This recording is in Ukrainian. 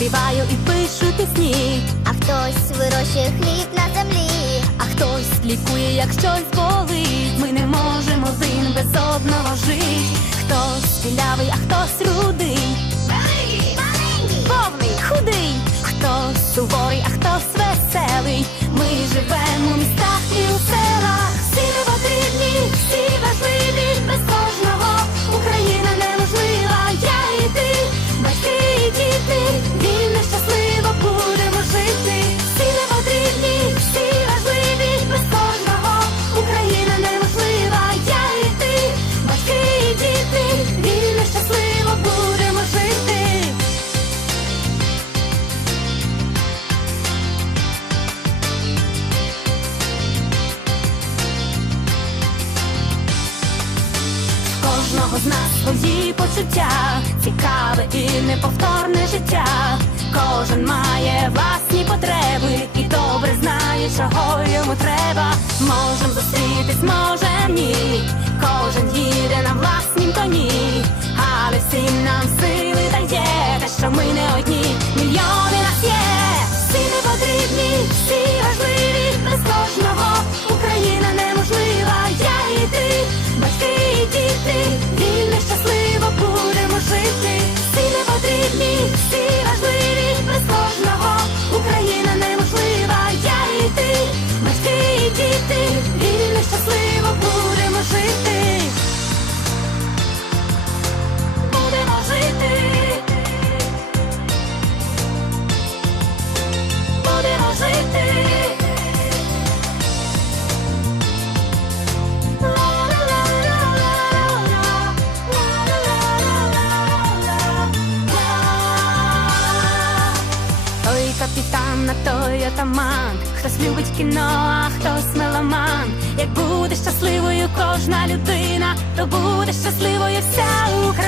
наші пісні, а хтось вирощує хліб на землі. а хтось лікує, як щось болить. Ми не можемо один без одного жить. Хтось білявий, а хтось рудий, Великий, маленький, повний, худий, хтось суворий, а хтось веселий. Кожного з нас свої почуття, цікаве і неповторне життя. Кожен має власні потреби і добре знає, чого йому треба. Капітан, а той атаман, хтось любить кіно, а хтось меломан. Як буде щасливою кожна людина, то буде щасливою вся Україна.